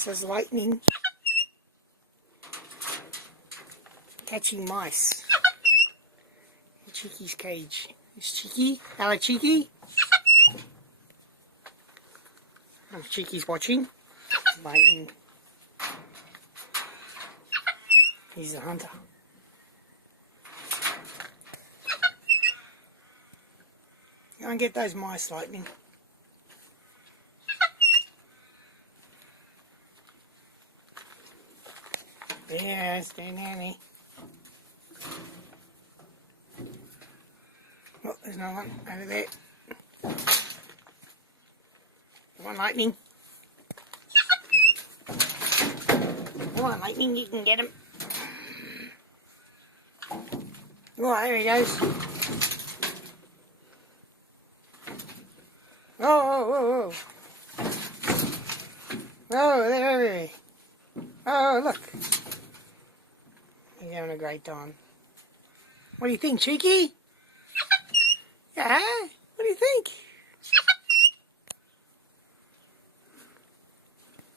Says lightning. Catching mice. In Cheeky's cage. It's Cheeky. Hello, Cheeky. Oh, Cheeky's watching. Lightning. He's the hunter. Go and get those mice, Lightning. Yes, dear Nanny. Oh, there's another one over there. Come on, Lightning. Come on, Lightning, you can get him. Oh, there he goes. Oh, there he is. Oh, look. He's having a great time. What do you think, Cheeky? Yeah? What do you think?